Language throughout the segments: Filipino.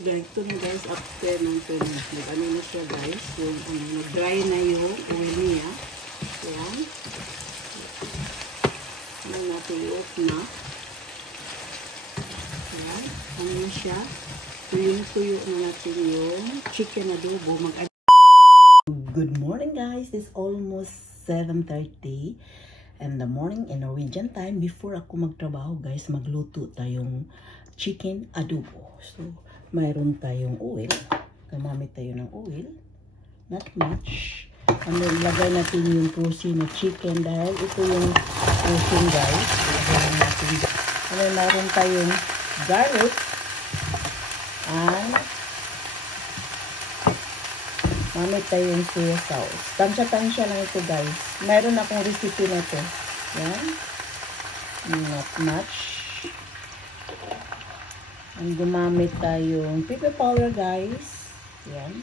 So, ganito na guys, after ng ano na siya guys, yung nag-dry na yung oil niya. Ayan. Ano natin i-off na. Ayan. Ano na siya. Tuyo na natin yung chicken adobo. Good morning guys, it's almost 7:30 in the morning in Norwegian time. Before ako magtrabaho guys, magluto tayong chicken adobo. So, mayroon tayong oil. Gamamit tayo ng oil. Not much. Ano, ilagay natin yung protein na chicken dahil ito yung protein guys. Ilagay natin. Ano, mayroon tayong garlic and mamit tayong soya sauce. Tansya-tansya lang ito guys. Mayroon akong recipe na ito. Yan. Not much. And gumamit tayong pepper powder guys. Yan.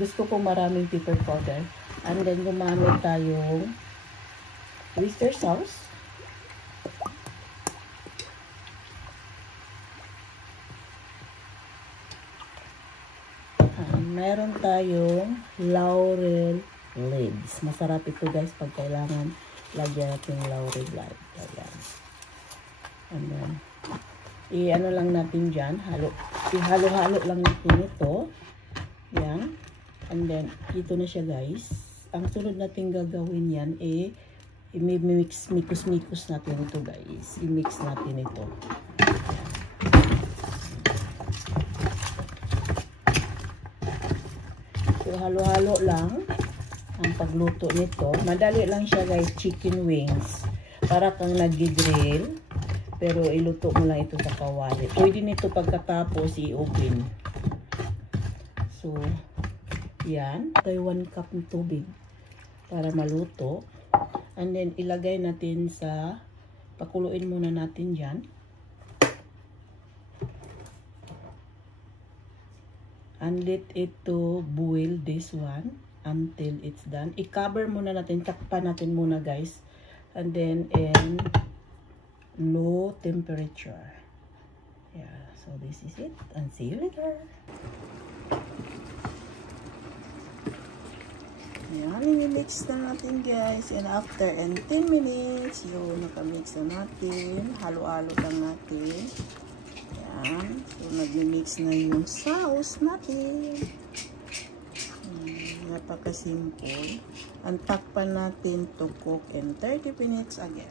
Gusto ko maraming pepper powder. And then gumamit tayong oyster sauce. Meron tayong laurel leaves. Masarap ito guys pag kailangan lagyan natin laurel leaves. Ayan. And then, i-ano lang natin dyan. I-halo-halo lang natin ito. Ayan. And then, ito na siya guys. Ang sunod natin gagawin yan, i-mix, mikos natin ito guys. I-mix natin ito. So, halo-halo lang ang pagluto nito. Madali lang siya guys, chicken wings. Para kang nag-grill, pero iluto mo lang ito sa kawali. Pwede nito pagkatapos i-open. So, yan. Tayo 1 cup ng tubig para maluto. And then, ilagay natin sa, pakuluin muna natin dyan. And let it to boil this one until it's done. I-cover muna natin, takpan natin muna guys. And then in low temperature. Yeah, so this is it. And see you later. Ayan, i-mix na natin guys. And after 10 minutes, yun, nakamix na natin. Halo-halo lang natin. Ayan. So, nag-mix na yung sauce natin. Napaka-simple. Ang takpan natin to cook in 30 minutes again.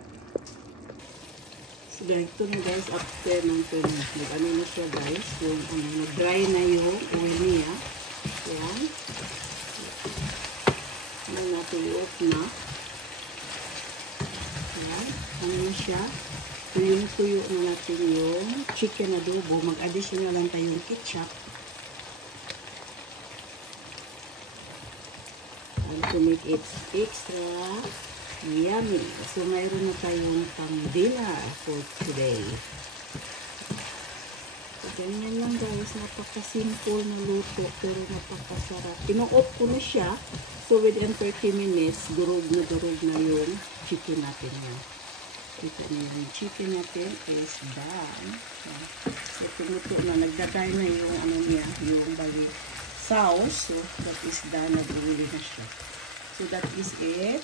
So, ganito na guys, after ng 10 minutes. Ano na siya guys, yung nag-dry na yung oil niya. Ayan. Ano natin i-off na. Ayan. Ano na siya. Tuyo na natin yung chicken adobo. Mag-addition na lang tayong ketchup. And to make it extra yummy. So, mayroon na tayong pang-dinner for today. So, ganyan lang guys. Napaka-simple na luto pero napakasarap. Pino-off ko na siya. So, within 30 minutes, durog na yung chicken natin yan. Ito na yung chicken natin is done. So, tumuto na. Nagdadry na yung ano niya, yung bali sauce. So, that is done. Nag-uuli na siya. So, that is it.